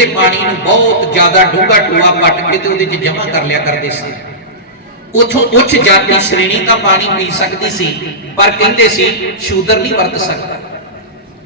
ਤੇ ਪਾਣੀ ਨੂੰ ਬਹੁਤ ਜ਼ਿਆਦਾ ਡੂੰਘਾ ਟੋਆ ਪੱਟ ਕੇ ਤੇ ਉਹਦੇ 'ਚ ਜਮ੍ਹਾਂ ਕਰ ਲਿਆ ਕਰਦੇ ਸੀ। ਉਥੋਂ ਉੱਚ ਜਾਤੀ ਸ਼੍ਰੇਣੀ ਤਾਂ ਪਾਣੀ ਪੀ ਸਕਦੀ ਸੀ, ਪਰ ਕਹਿੰਦੇ ਸੀ ਸ਼ੂਦਰ ਨਹੀਂ ਵਰਤ ਸਕਦਾ।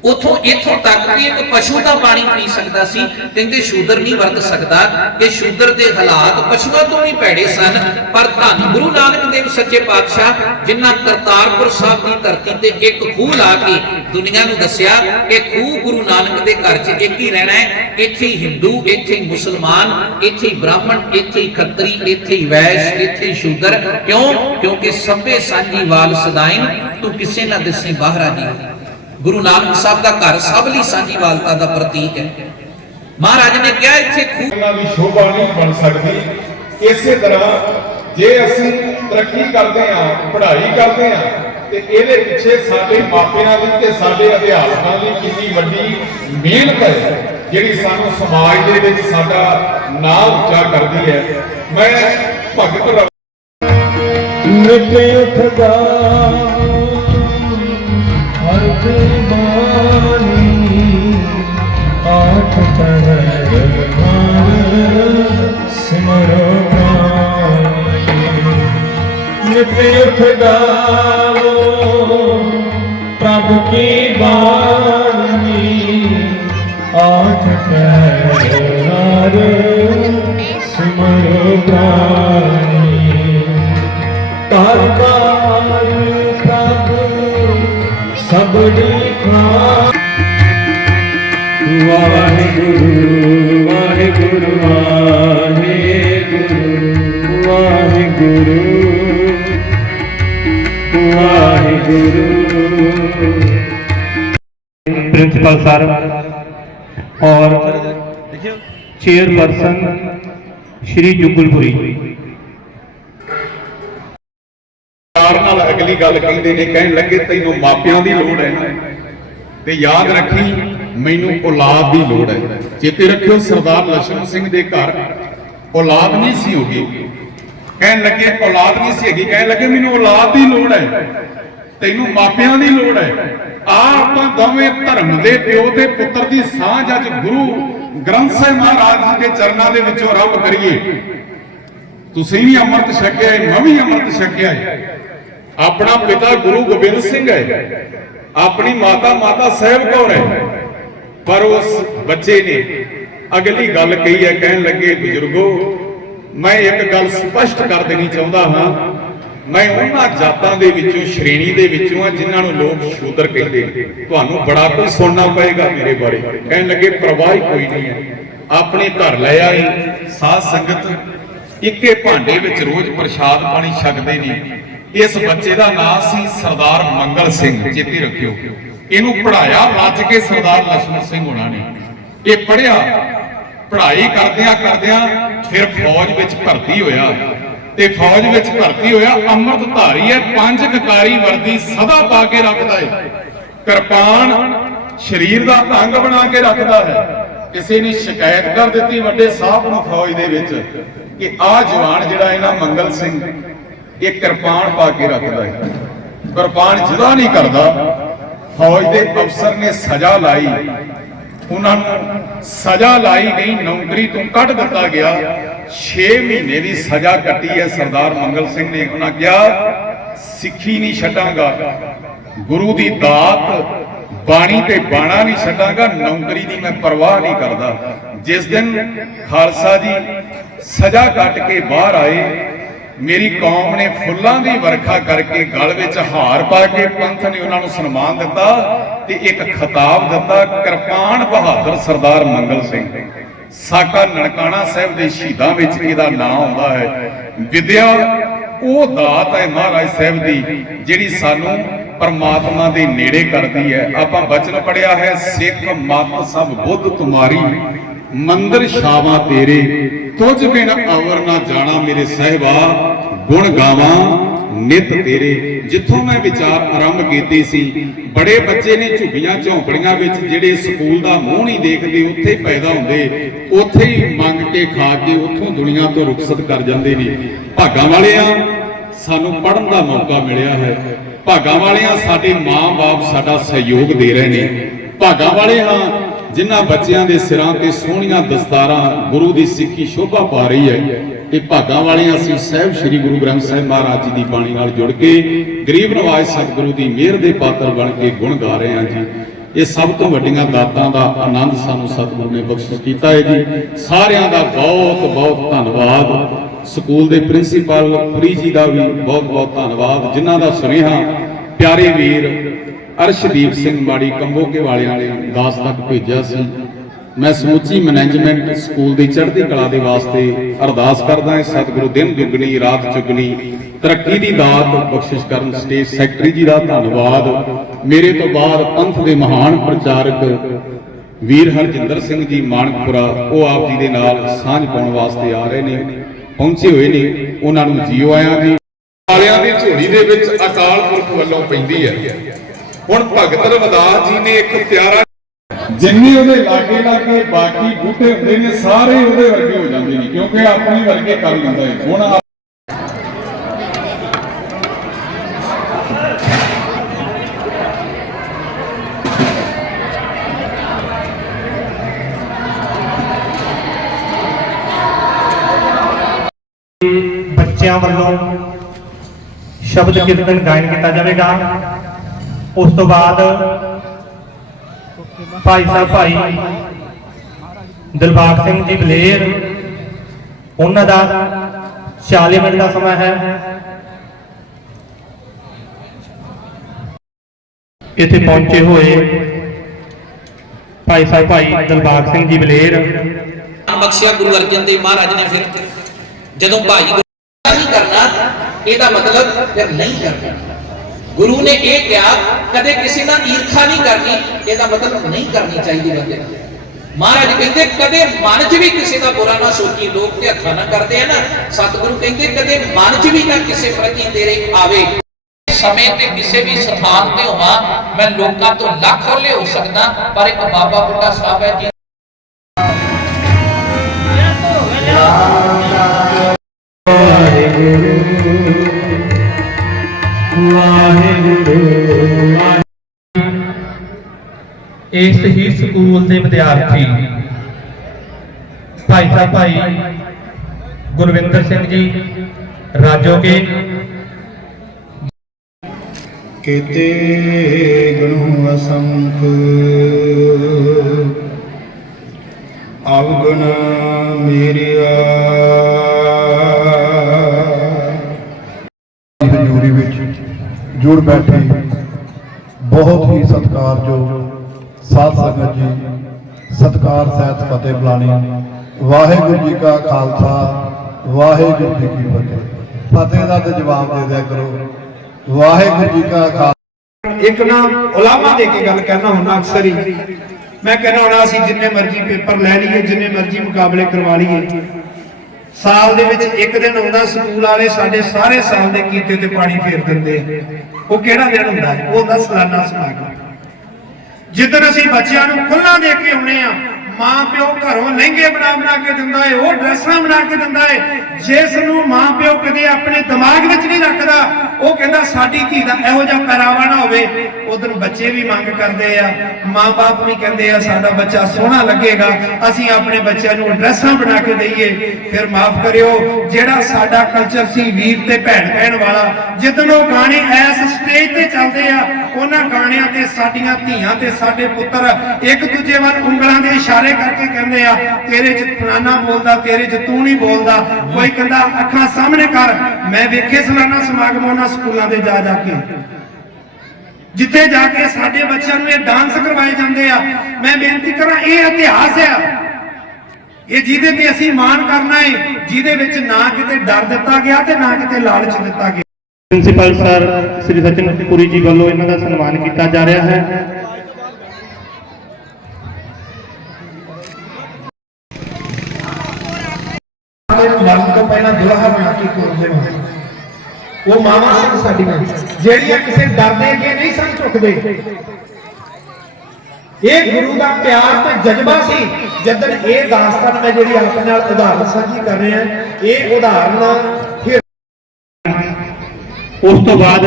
ਉਥੋਂ ਇੱਥੋਂ ਤੱਕ ਵੀ ਇੱਕ ਪਸ਼ੂ ਦਾ ਪਾਣੀ ਪੀ ਸਕਦਾ ਸੀ। ਕਹਿੰਦੇ ਸ਼ੂਦਰ ਨਹੀਂ ਵਰਤ ਸਕਦਾ। ਕਿ ਸ਼ੂਦਰ ਦੇ ਹਾਲਾਤ ਪਸ਼ੂਆਂ ਤੋਂ ਵੀ ਭੈੜੇ ਸਨ। ਪਰ ਧੰਨ ਗੁਰੂ ਨਾਨਕ ਦੇਵ ਸੱਚੇ ਪਾਤਸ਼ਾਹ, ਜਿਨ੍ਹਾਂ ਕਰਤਾਰਪੁਰ ਸਾਹਿਬ ਦੀ ਧਰਤੀ ਤੇ ਇੱਕ ਖੂਹ ਲਾ ਕੇ ਦੁਨੀਆ ਨੂੰ ਦੱਸਿਆ ਕਿ ਖੂਹ ਗੁਰੂ ਨਾਨਕ ਦੇ ਘਰ 'ਚ ਇੱਕ ਹੀ ਰਹਿਣਾ ਹੈ। ਇੱਥੇ ਹੀ ਹਿੰਦੂ, ਇੱਥੇ ਹੀ ਮੁਸਲਮਾਨ, ਇੱਥੇ ਹੀ ਬ੍ਰਾਹਮਣ, ਇੱਥੇ ਹੀ ਖੱਤਰੀ, ਇੱਥੇ ਹੀ ਵੈਸ਼, ਇੱਥੇ ਹੀ ਸ਼ੂਦਰ ਕਿਉਂ? ਕਿਉਂਕਿ ਸਭੇ ਸਾਂਝੀ ਵਾਲ ਸਦਾਇਨ ਤੂੰ ਕਿਸੇ ਨਾ ਦਿਸੇ ਬਾਹਰਾ ਜੀ ਗੁਰੂ ਨਾਨਕ ਸਾਹਿਬ ਦਾ ਘਰ ਸਭ ਲਈ ਸਾਂਝੀਵਾਲਤਾ ਦਾ ਪ੍ਰਤੀਕ ਹੈ। ਮਹਾਰਾਜ ਨੇ ਕਿਹਾ ਇੱਥੇ ਖੂਹ ਦੀ ਸ਼ੋਭਾ ਨਹੀਂ ਬਣ ਸਕਦੀ। ਇਸੇ ਤਰ੍ਹਾਂ ਜੇ ਅਸੀਂ ਤਰੱਕੀ ਕਰਦੇ ਹਾਂ ਪੜ੍ਹਾਈ ਕਰਦੇ ਹਾਂ ਤੇ ਇਹਦੇ ਪਿੱਛੇ ਸਾਡੇ ਮਾਪਿਆਂ ਦੀ ਤੇ ਸਾਡੇ ਅਧਿਆਪਕਾਂ ਦੀ ਕਿੰਨੀ ਵੱਡੀ ਮਿਹਨਤ ਹੈ ਜਿਹੜੀ ਸਾਨੂੰ ਸਮਾਜ ਦੇ ਵਿੱਚ ਸਾਡਾ ਨਾਮ ਉੱਚਾ ਕਰਦੀ ਹੈ। ਮੈਂ ਭਗਤ ਨਿਤ ਉਠਦਾ ਹਰ ਬਾਣੀ ਆਠ ਪਹਿਰ ਮਾਨ ਸਿਮਰੋ ਪ੍ਰਾਣੀ ਨਿਤ ਉਠਦਾ ਪ੍ਰਭ ਕੀ ਬਾਣੀ ਆਠ ਪਹਿਰ ਸਿਮਰੋ ਪ੍ਰਾਣੀ ਘਰ ਪ੍ਰਿੰਸੀਪਲ ਸਰ ਔਰ ਚੇਅਰਪਰਸਨ ਸ਼੍ਰੀ ਜੁਗਲਪੁਰੀ। ਪਿਆਰ ਨਾਲ ਅਗਲੀ ਗੱਲ ਕਹਿੰਦੇ ਨੇ, ਕਹਿਣ ਲੱਗੇ, ਤੈਨੂੰ ਮਾਪਿਆਂ ਦੀ ਲੋੜ ਹੈ ਤੇ ਯਾਦ ਰੱਖੀ, ਮੈਨੂੰ ਔਲਾਦ ਦੀ ਲੋੜ ਹੈ। ਚੇਤੇ ਰੱਖਿਓ, ਸਰਦਾਰ ਲਸ਼ਮ ਸਿੰਘ ਦੇ ਘਰ ਔਲਾਦ ਨਹੀਂ ਸੀ ਹੋਗੀ। ਕਹਿਣ ਲੱਗੇ, ਔਲਾਦ ਨਹੀਂ ਸੀ ਹੈਗੀ। ਕਹਿਣ ਲੱਗੇ, ਮੈਨੂੰ ਔਲਾਦ ਦੀ ਲੋੜ ਹੈ, ਤੈਨੂੰ ਮਾਪਿਆਂ ਦੀ ਲੋੜ ਹੈ। ਆ ਆਪਾਂ ਦੋਵੇਂ ਧਰਮ ਦੇ ਪਿਓ ਤੇ ਪੁੱਤਰ ਦੀ ਸਾਂਝ ਅੱਜ ਗੁਰੂ ਗ੍ਰੰਥ ਸਾਹਿਬ ਮਹਾਰਾਜ ਜੀ ਦੇ ਚਰਨਾਂ ਦੇ ਵਿੱਚੋਂ ਆਰੰਭ ਕਰੀਏ। ਤੁਸੀਂ ਵੀ ਅੰਮ੍ਰਿਤ ਛਕਿਆ ਹੈ ਮੈਂ ਵੀ ਅੰਮ੍ਰਿਤ ਛਕਿਆ ਹੈ ਆਪਣਾ ਪਿਤਾ ਗੁਰੂ ਗੋਬਿੰਦ ਸਿੰਘ ਹੈ। ਆਪਣੀ ਮਾਤਾ ਮਾਤਾ ਸਾਹਿਬ ਕੌਰ ਹੈ? ਪਰ ਉਸ ਬੱਚੇ ਨੇ ਅਗਲੀ ਗੱਲ ਕਹੀ ਹੈ, ਕਹਿਣ ਲੱਗੇ, ਬਜ਼ੁਰਗੋ, ਮੈਂ ਇੱਕ ਗੱਲ ਸਪਸ਼ਟ ਕਰ ਦੇਣੀ ਚਾਹੁੰਦਾ ਹਾਂ। ਮੈਂ ਉਹਨਾਂ ਜਾਤਾਂ ਦੇ ਵਿੱਚੋਂ, ਸ਼੍ਰੇਣੀ ਦੇ ਵਿੱਚੋਂ ਆ ਜਿਨ੍ਹਾਂ ਨੂੰ ਲੋਕ ਸ਼ੂਦਰ ਕਹਿੰਦੇ ਤੁਹਾਨੂੰ ਬੜਾ ਕੁਝ ਸੁਣਨਾ ਪਏਗਾ ਮੇਰੇ ਬਾਰੇ। ਕਹਿਣ ਲੱਗੇ, ਪਰਵਾਹ ਕੋਈ ਨਹੀਂ ਹੈ। ਆਪਣੇ ਘਰ ਲੈ ਆਏ। ਸਾਧ ਸੰਗਤ ਇੱਕੇ ਭਾਂਡੇ ਵਿੱਚ ਰੋਜ਼ ਪ੍ਰਸ਼ਾਦ ਪਾਣੀ ਛਕਦੇ ਨੇ। ਇਸ ਬੱਚੇ ਦਾ ਨਾਮ ਸੀ ਸਰਦਾਰ ਮੰਗਲ ਸਿੰਘ, ਚੇਤੇ ਰੱਖਿਓ। ਇਹਨੂੰ ਪੜਾਇਆ ਰੱਜ ਕੇ ਸਰਦਾਰ ਲਖਮਣ ਸਿੰਘ ਹੋਣਾ ਨੇ। ਇਹ ਪੜਿਆ ਪੜ੍ਹਾਈ ਕਰਦਿਆਂ ਕਰਦਿਆਂ ਫਿਰ ਫੌਜ ਵਿੱਚ ਭਰਤੀ ਹੋਇਆ। ਤੇ ਫੌਜ ਵਿੱਚ ਭਰਤੀ ਹੋਇਆ ਅੰਮ੍ਰਿਤ ਧਾਰੀ ਹੈ, ਪੰਜ ਕਕਾਰੀ ਵਰਦੀ ਸਦਾ ਪਾ ਕੇ ਰੱਖਦਾ ਹੈ। ਕਿਰਪਾਨ ਸਰੀਰ ਦਾ ਢੰਗ ਬਣਾ ਕੇ ਰੱਖਦਾ ਹੈ। ਕਿਸੇ ਨੇ ਸ਼ਿਕਾਇਤ ਕਰ ਦਿੱਤੀ ਵੱਡੇ ਸਾਹਿਬ ਨੂੰ ਫੌਜ ਦੇ ਵਿੱਚ ਕਿ ਆਹ ਜਵਾਨ ਜਿਹੜਾ ਇਹਨਾਂ ਮੰਗਲ ਸਿੰਘ ਇਹ ਕਿਰਪਾਨ ਪਾ ਕੇ ਰੱਖਦਾ ਹੈ। ਕਿਰਪਾਨ ਜਦਾ ਨਹੀਂ ਕਰਦਾ, ਫੌਜ ਦੇ ਅਫਸਰ ਨੇ ਸਜ਼ਾ ਲਾਈ। ਉਹਨਾਂ ਨੂੰ ਸਜ਼ਾ ਲਾਈ ਗਈ, ਨੌਕਰੀ ਤੋਂ ਕੱਢ ਦਿੱਤਾ ਗਿਆ। 6 ਮਹੀਨੇ ਦੀ ਸਜ਼ਾ ਕੱਟੀ ਹੈ ਸਰਦਾਰ ਮੰਗਲ ਸਿੰਘ ਨੇ। ਉਹਨਾਂ ਕਿਹਾ, ਸਿੱਖੀ ਨਹੀਂ ਛੱਡਾਂਗਾ। ਗੁਰੂ ਦੀ ਦਾਤ, ਬਾਣੀ ਤੇ ਬਾਣਾ ਨਹੀਂ ਛੱਡਾਂਗਾ। ਨੌਕਰੀ ਦੀ ਮੈਂ ਪਰਵਾਹ ਨਹੀਂ ਕਰਦਾ। ਜਿਸ ਦਿਨ ਖਾਲਸਾ ਜੀ ਸਜ਼ਾ ਕੱਟ ਕੇ ਬਾਹਰ ਆਏ ਮੇਰੀ ਕੌਮ ਨੇ ਫੁੱਲਾਂ ਦੀ ਵਰਖਾ ਕਰਕੇ ਗਲ ਵਿੱਚ ਹਾਰ ਪਾ ਕੇ ਪੰਥ ਨੇ ਉਹਨਾਂ ਨੂੰ ਸਨਮਾਨ ਦਿੱਤਾ ਤੇ ਇੱਕ ਖਿਤਾਬ ਦਿੱਤਾ, ਕਿਰਪਾਨ ਬਹਾਦਰ ਸਰਦਾਰ ਮੰਗਲ ਸਿੰਘ। ਸਾਕਾ ਨਨਕਾਣਾ ਸਾਹਿਬ ਦੇ ਸ਼ਹੀਦਾਂ ਵਿੱਚ ਇਹਦਾ ਨਾਮ ਆਉਂਦਾ ਹੈ। ਵਿਦਿਆ, ਉਹ ਦਾਤ ਹੈ ਮਹਾਰਾਜ ਸਾਹਿਬ ਦੀ, ਜਿਹੜੀ ਸਾਨੂੰ ਪਰਮਾਤਮਾ ਦੇ ਨੇੜੇ ਕਰਦੀ ਹੈ। ਆਪਾਂ ਬਚਨ ਪੜਿਆ ਹੈ, ਸਿੱਖ ਮਤ ਸਭ ਬੁੱਧ ਤੁਮਾਰੀ, ਮੰਦਰ ਸ਼ਾਵਾ ਤੇਰੇ। ਤੁਝ ਬਿਨ ਅਵਰ ਨਾ ਜਾਣਾ ਮੇਰੇ ਸਹਿਬਾ, ਗੁਣ ਗਾਵਾਂ, ਨਿਤ ਤੇਰੇ। ਜਿੱਥੋਂ ਮੈਂ ਵਿਚਾਰ ਆਰੰਭ ਕੀਤੀ ਸੀ, ਬੜੇ ਬੱਚੇ ਨੇ ਝੁੱਗੀਆਂ ਝੌਂਪੜੀਆਂ ਵਿੱਚ ਜਿਹੜੇ ਸਕੂਲ ਦਾ ਮੂੰਹ ਨਹੀਂ ਦੇਖਦੇ, ਉੱਥੇ ਹੀ ਪੈਦਾ ਹੁੰਦੇ। ਉੱਥੇ ਹੀ ਮੰਗ ਕੇ ਖਾ ਕੇ ਉੱਥੋਂ ਦੁਨੀਆ ਤੋਂ ਰੁਖਸਤ ਕਰ ਜਾਂਦੇ ਨੇ। ਭਾਗਾਂ ਵਾਲਿਆਂ, ਸਾਨੂੰ ਪੜਨ ਦਾ ਮੌਕਾ ਮਿਲਿਆ ਹੈ। ਭਾਗਾਂ ਵਾਲਿਆਂ ਸਾਡੇ ਮਾਂ-ਬਾਪ ਸਾਡਾ ਸਹਿਯੋਗ ਦੇ ਰਹੇ ਨੇ। ਭਾਗਾਂ ਵਾਲੇ ਹਾਂ ਜਿਨ੍ਹਾਂ ਬੱਚਿਆਂ ਦੇ ਸਿਰਾਂ ਤੇ ਸੋਹਣੀਆਂ ਦਸਤਾਰਾਂ ਗੁਰੂ ਦੀ ਸਿੱਖੀ ਸ਼ੋਭਾ ਪਾ ਰਹੀ ਹੈ, ਇਹ ਭਾਗਾਂ ਵਾਲਿਆਂ ਅਸੀਂ ਸਹਿਬ ਸ੍ਰੀ ਗੁਰੂ ਗ੍ਰੰਥ ਸਾਹਿਬ ਮਹਾਰਾਜ ਜੀ ਦੀ ਬਾਣੀ ਨਾਲ ਜੁੜ ਕੇ ਗਰੀਬ ਨਵਾਜ ਸਤਿਗੁਰੂ ਦੀ ਮਿਹਰ ਦੇ ਪਾਤਰ ਬਣ ਕੇ ਗੁਣ ਗਾ ਰਹੇ ਹਾਂ ਜੀ। ਇਹ ਸਭ ਤੋਂ ਵੱਡੀਆਂ ਦਾਤਾਂ ਦਾ ਆਨੰਦ ਸਾਨੂੰ ਸਤਿਗੁਰੂ ਨੇ ਬਖਸ਼ਿਸ਼ ਕੀਤਾ ਹੈ ਜੀ। ਸਾਰਿਆਂ ਦਾ ਬਹੁਤ ਬਹੁਤ ਧੰਨਵਾਦ। ਸਕੂਲ ਦੇ ਪ੍ਰਿੰਸੀਪਲ ਪੁਰੀ ਜੀ ਦਾ ਵੀ ਬਹੁਤ ਬਹੁਤ ਧੰਨਵਾਦ, ਜਿਨ੍ਹਾਂ ਦਾ ਸੁਨੇਹਾ ਪਿਆਰੇ ਵੀਰ ਅਰਸ਼ਦੀਪ ਸਿੰਘ ਮਾੜੀ ਕੰਬੋਕੇ ਵਾਲਿਆਂ ਨੇ ਦਾਸ ਤੱਕ ਭੇਜਿਆ ਸੀ। ਮੈਂ ਸਮੁੱਚੀ ਮੈਨੇਜਮੈਂਟ ਸਕੂਲ ਦੀ ਚੜ੍ਹਦੀ ਕਲਾ ਦੇ ਵਾਸਤੇ ਅਰਦਾਸ ਕਰਦਾ ਹਾਂ, ਸਤਿਗੁਰੂ ਦਿਨ ਦੁੱਗਣੀ, ਰਾਤ ਚੁਗਣੀ। ਤਰੱਕੀ ਦੀ ਦਾਤ ਬਖਸ਼ਿਸ਼ ਕਰਨ ਸਟੇਜ ਸੈਕਟਰੀ ਜੀ ਦਾ ਧੰਨਵਾਦ। ਮੇਰੇ ਤੋਂ ਬਾਅਦ ਪੰਥ ਦੇ ਮਹਾਨ ਪ੍ਰਚਾਰਕ ਵੀਰ ਹਰਜਿੰਦਰ ਸਿੰਘ ਜੀ ਮਾਨਕਪੁਰਾ, ਉਹ ਆਪ ਜੀ ਦੇ ਨਾਲ ਸਾਂਝ ਪਾਉਣ ਵਾਸਤੇ ਆ ਰਹੇ ਨੇ, ਪਹੁੰਚੇ ਹੋਏ ਨੇ। ਉਹਨਾਂ ਨੂੰ ਜੀਓ ਆਇਆਂ ਜੀ ਵਾਲਿਆਂ ਦੀ ਝੋਲੀ ਦੇ ਵਿੱਚ ਅਕਾਲ ਪੁਰਖ ਵੱਲੋਂ ਪੈਂਦੀ ਹੈ। ਹੁਣ ਭਗਤ ਰਵਿਦਾਸ ਜੀ ਨੇ ਇੱਕ ਪਿਆਰਾ ਜਿੰਨੇ ਉਹਦੇ ਲਾਗੇ ਲਾਗੇ ਬਾਕੀ ਬੂਟੇ ਹੁੰਦੇ ਨੇ ਸਾਰੇ ਉਹਦੇ ਵਰਗੇ ਹੋ ਜਾਂਦੇ ਨੇ ਕਿਉਂਕਿ ਆਪਣੇ ਵਰਗੇ ਕਰ ਲੈਂਦਾ ਹੈ। ਹੁਣ ਬੱਚਿਆਂ ਵੱਲੋਂ ਸ਼ਬਦ ਕੀਰਤਨ ਗਾਇਨ ਕੀਤਾ ਜਾਵੇਗਾ। ਉਸ ਤੋਂ ਬਾਅਦ ਭਾਈ ਸਾਹਿਬ ਭਾਈ ਦਿਲਬਾਗ ਸਿੰਘ ਜੀ ਬਲੇਰ ਉਹਨਾਂ ਦਾ 40 ਮਿੰਟ ਦਾ ਸਮਾਂ ਹੈ। ਇੱਥੇ ਪਹੁੰਚੇ ਹੋਏ ਭਾਈ ਸਾਹਿਬ ਭਾਈ ਦਿਲਬਾਗ ਸਿੰਘ ਜੀ ਬਲੇਰ ਬਖਸ਼ਿਆ ਗੁਰੂ ਅਰਜਨ ਦੇਵ ਮਹਾਰਾਜ ਨੇ ਫਿਰ। ਜਦੋਂ ਭਾਈ ਨਹੀਂ ਕਰਨਾ, ਇਹਦਾ ਮਤਲਬ ਫਿਰ ਨਹੀਂ ਕਰਨਾ। ਗੁਰੂ ਨੇ ਇਹ ਕਿਹਾ ਕਦੇ ਕਿਸੇ ਨਾਲ ਈਰਖਾ ਨਹੀਂ ਕਰਨੀ ਇਹਦਾ ਮਤਲਬ ਨਹੀਂ ਕਰਨੀ ਚਾਹੀਦੀ ਬੰਦੇ ਨੂੰ ਮਹਾਰਾਜ ਕਹਿੰਦੇ ਕਦੇ ਮਨ 'ਚ ਵੀ ਕਿਸੇ ਦਾ ਬੁਰਾ ਨਾ ਸੋਚੀ ਲੋਕ ਤੇ ਹੱਥਾਂ ਨਾ ਕਰਦੇ ਆ ਨਾ ਸਤਿਗੁਰੂ ਕਹਿੰਦੇ ਕਦੇ ਮਨ 'ਚ ਵੀ ਨਾ ਕਿਸੇ ਪ੍ਰਤੀ ਤੇਰੇ ਆਵੇ ਸਮੇਂ ਤੇ ਕਿਸੇ ਵੀ ਸਥਾਨ ਤੇ ਹੋਵਾਂ ਮੈਂ ਲੋਕਾਂ ਤੋਂ ਲੱਖ ਹੋਲੇ ਹੋ ਸਕਦਾ ਪਰ ਇੱਕ ਬਾਬਾ ਬੁੱਢਾ ਸਾਹਿਬ ਹੈ ਜੀ ਇਸ ਹੀ ਸਕੂਲ ਦੇ ਵਿਦਿਆਰਥੀ ਭਾਈ ਸਾਹਿਬ ਭਾਈ ਗੁਰਵਿੰਦਰ ਸਿੰਘ ਜੀ ਰਾਜੋਗੇ ਕੀਤੇ ਗੁਣ ਅਸੰਖ, ਅਵਗੁਣ ਮੇਰਿਆ। ਜੁੜ ਬੈਠੇ। ਬਹੁਤ ਹੀ ਸਤਿਕਾਰਯੋਗ ਸਾਧ ਸੰਗਤ ਜੀ, ਸਤਿਕਾਰ ਸਹਿਤ ਫਤਿਹ ਬੁਲਾਣੀ ਵਾਹਿਗੁਰੂ ਜੀ ਕਾ ਖਾਲਸਾ, ਵਾਹਿਗੁਰੂ ਜੀ ਕੀ ਫਤਿਹ। ਫਤਿਹ ਦਾ ਤੇ ਜਵਾਬ ਦੇ ਦਿਆ ਕਰੋ। ਵਾਹਿਗੁਰੂ ਜੀ ਕਾ ਖਾਲਸਾ ਇੱਕ ਨਾ ਉਲਾਮਾ ਦੇ ਕੇ ਗੱਲ ਕਹਿਣਾ ਹੁੰਦਾ ਅਕਸਰ ਹੀ। ਮੈਂ ਕਹਿਣਾ ਹੁੰਦਾ ਅਸੀਂ ਜਿੰਨੇ ਮਰਜ਼ੀ ਪੇਪਰ ਲੈ ਲਈਏ, ਜਿੰਨੇ ਮਰਜ਼ੀ ਮੁਕਾਬਲੇ ਕਰਵਾ ਲਈਏ। ਸਾਲ ਦੇ ਵਿੱਚ ਇੱਕ ਦਿਨ ਆਉਂਦਾ ਸਕੂਲ ਵਾਲੇ ਸਾਡੇ ਸਾਰੇ ਸਾਲ ਦੇ ਕੀਤੇ ਤੇ ਪਾਣੀ ਫੇਰ ਦਿੰਦੇ ਉਹ ਕਿਹੜਾ ਦਿਨ ਹੁੰਦਾ ਹੈ? ਉਹ ਹੁੰਦਾ ਸਾਲਾਨਾ ਸਮਾਗਮ ਜਿੱਦਣ ਅਸੀਂ ਬੱਚਿਆਂ ਨੂੰ ਖੁੱਲਾ ਦੇ ਕੇ ਆਉਣੇ ਆ ਮਾਂ ਪਿਓ ਘਰੋਂ ਲਹਿੰਗੇ ਬਣਾ ਬਣਾ ਕੇ ਦਿੰਦਾ ਏ ਉਹ ਡਰੈਸਾਂ ਬਣਾ ਕੇ ਦਿੰਦਾ ਏ ਜਿਸ ਨੂੰ ਮਾਂ ਪਿਓ ਕਦੇ ਆਪਣੇ ਦਿਮਾਗ ਵਿੱਚ ਨਹੀਂ ਰੱਖਦਾ ਕਹਿੰਦਾ ਸਾਡੀ ਧੀ ਦਾ ਇਹੋ ਜਿਹਾ ਪਹਿਰਾਵਾ ਨਾ ਹੋਵੇ ਉਦੋਂ ਬੱਚੇ ਵੀ ਮੰਗ ਕਰਦੇ ਆ। ਮਾਂ-ਬਾਪ ਵੀ ਕਹਿੰਦੇ ਆ, ਸਾਡਾ ਬੱਚਾ ਸੋਹਣਾ ਲੱਗੇਗਾ, ਅਸੀਂ ਆਪਣੇ ਬੱਚਿਆਂ ਨੂੰ ਡਰੈਸਾਂ ਬਣਾ ਕੇ ਦਈਏ। ਫਿਰ ਮਾਫ ਕਰਿਓ, ਜਿਹੜਾ ਸਾਡਾ ਕਲਚਰ ਸੀ ਵੀਰ ਤੇ ਭੈਣ ਕਹਿਣ ਵਾਲਾ, ਜਿੱਦਣ ਉਹ ਗਾਣੇ ਐਸ ਸਟੇਜ ਤੇ ਚੱਲਦੇ ਆ ਉਹਨਾਂ ਗਾਣਿਆਂ ਤੇ, ਸਾਡੀਆਂ ਧੀਆਂ ਤੇ, ਸਾਡੇ ਪੁੱਤਰ ਇੱਕ ਦੂਜੇ ਵੱਲ ਉਂਗਲਾਂ ਦੇ ਇਸ਼ਾਰੇ ਕਰਕੇ ਕਹਿੰਦੇ ਆ, ਤੇਰੇ ਚ ਫਲਾਨਾ ਬੋਲਦਾ, ਤੇਰੇ ਚ ਤੂੰ ਨਹੀਂ ਬੋਲਦਾ। ਕੋਈ ਕਹਿੰਦਾ, ਅੱਖਾਂ ਸਾਹਮਣੇ ਕਰ, ਮੈਂ ਵੇਖੇ ਸਲਾਨਾ ਸਮਾਗਮ ਉਹਨਾਂ ਸਕੂਲਾਂ ਦੇ ਜਾ ਜਾ ਕੇ। ਜਿੱਥੇ ਜਾ ਕੇ ਸਾਡੇ ਬੱਚਿਆਂ ਨੂੰ ਇਹ ਡਾਂਸ ਕਰਵਾਏ ਜਾਂਦੇ ਆ, ਮੈਂ ਬੇਨਤੀ ਕਰਾਂ, ਇਹ ਇਤਿਹਾਸ ਆ। ਇਹ ਜਿਹਦੇ ਤੇ ਅਸੀਂ ਮਾਣ ਕਰਨਾ ਹੈ ਜਿਹਦੇ ਵਿੱਚ ਨਾ ਕਿਤੇ ਡਰ ਦਿੱਤਾ ਗਿਆ ਤੇ ਨਾ ਕਿਤੇ ਲਾਲਚ ਦਿੱਤਾ ਗਿਆ। ਪ੍ਰਿੰਸੀਪਲ ਸਰ ਸ੍ਰੀ ਸਚਿਨ ਪੁਰੀ ਜੀ ਵੱਲੋਂ ਇਹਨਾਂ ਦਾ ਸਨਮਾਨ ਕੀਤਾ ਜਾ ਰਿਹਾ ਹੈ। ਮਰਨ ਤੋਂ ਪਹਿਲਾਂ ਦੁਲਹਾ ਬਣਾ ਕੇ ਤੋਰਦੇ ਹਾਂ ਉਹ ਮਾਵਾ ਸਿੰਘ ਸਾਡੀਆਂ ਜਿਹੜੀਆਂ ਕਿਸੇ ਡਰਦੇ ਅੱਗੇ ਨਹੀਂ ਸਨ ਝੁਕਦੇ। ਇਹ ਗੁਰੂ ਦਾ ਪਿਆਰ ਤੇ ਜਜ਼ਬਾ ਸੀ। ਜਦੋਂ ਇਹ ਦਾਸਤਾਨ ਮੈਂ ਜਿਹੜੀ ਆਪਣੇ ਨਾਲ ਉਦਾਹਰਨ ਸਾਂਝੀ ਕਰ ਰਿਹਾ, ਇਹ ਉਦਾਹਰਨ ਫਿਰ ਉਸ ਤੋਂ ਬਾਅਦ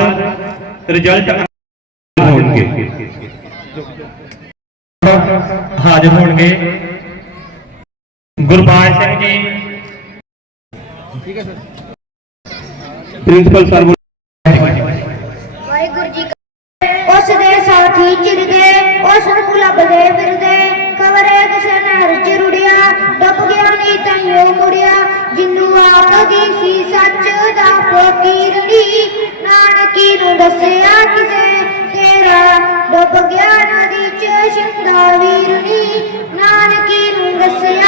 ਰਿਜ਼ਲਟ ਹੋਣਗੇ ਹਾਜ਼ਰ ਹੋਣਗੇ। ਗੁਰਬਾਜ ਸਿੰਘ ਜੀ। ਪ੍ਰਿੰਸੀਪਲ ਸਰ ਦੱਸਿਆ ਕਿਸੇ ਤੇਰਾ ਡੁੱਬ ਗਿਆ ਨਦੀ ਚ ਸ਼ਿੰਦਾ ਵੀਰਣੀ ਨਾਨਕੀ ਨੂੰ ਦੱਸਿਆ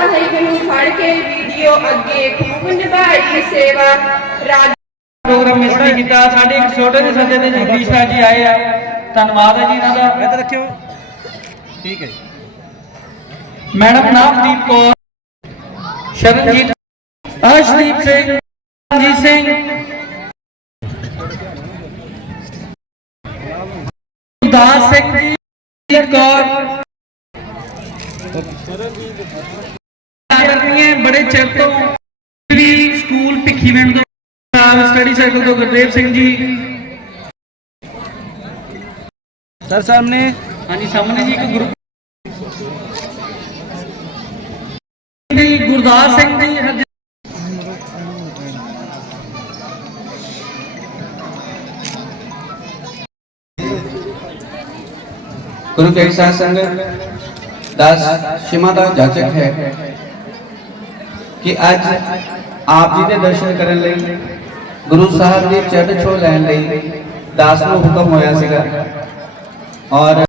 ਸਾਹਿਬ ਨੂੰ ਫੜ ਕੇ ਵੀਡੀਓ ਅੱਗੇ ਖੂਬ ਨਿਭਾਈ ਸੇਵਾ ਰਾਜ ਪ੍ਰੋਗਰਾਮ ਮਿਸ ਨਹੀਂ ਕੀਤਾ। ਸਾਡੇ ਇੱਕ ਛੋਟੇ ਜਿਹੇ ਸੱਜਣ ਦੇ ਜਗਦੀਸ਼ ਸਾਹਿਬ ਜੀ ਆਏ ਆ। ਧੰਨਵਾਦ ਹੈ ਜੀ ਇਹਨਾਂ ਦਾ। ਇੱਧਰ ਰੱਖਿਓ। ਠੀਕ ਹੈ ਮੈਡਮ ਨਾਮਦੀਪ ਕੌਰ ਸ਼ਰਨਜੀਤ ਅਰਸ਼ਦੀਪ ਸਿੰਘ ਰਣਜੀਤ ਸਿੰਘ। ਗੁਰਦਾਸ ਸਿੰਘ ਜੀ ਕੌਰ। ਕਰਨੀਆਂ ਬੜੇ ਚਿਰ ਤੋਂ ਵੀ ਸਕੂਲ ਭਿੱਖੀਵਿੰਡ ਤੋਂ ਸਟੱਡੀ ਸਰਕਲ ਤੋਂ ਗੁਰਦੇਵ ਸਿੰਘ ਜੀ। ਸਰ ਸਾਹਮਣੇ। ਹਾਂਜੀ ਸਾਹਮਣੇ ਜੀ ਇੱਕ ਗਰੁੱਪ ਜੀ ਗੁਰਦਾਸ ਸਿੰਘ ਜੀ ਗੁਰੂ ਤੇਗ ਸਾਹਿਬ ਸੰਗਤ ਦਾਸ ਸ਼ਿਮਾ ਦਾ ਜਾਚਕ ਹੈ। ਕਿ ਅੱਜ ਆਪ ਜੀ ਦੇ ਦਰਸ਼ਨ ਕਰਨ ਲਈ ਗੁਰੂ ਸਾਹਿਬ ਦੀ ਚੜ੍ਹ ਛੋਹ ਲੈਣ ਲਈ ਦਾਸ ਨੂੰ ਹੁਕਮ ਹੋਇਆ ਸੀਗਾ। ਔਰ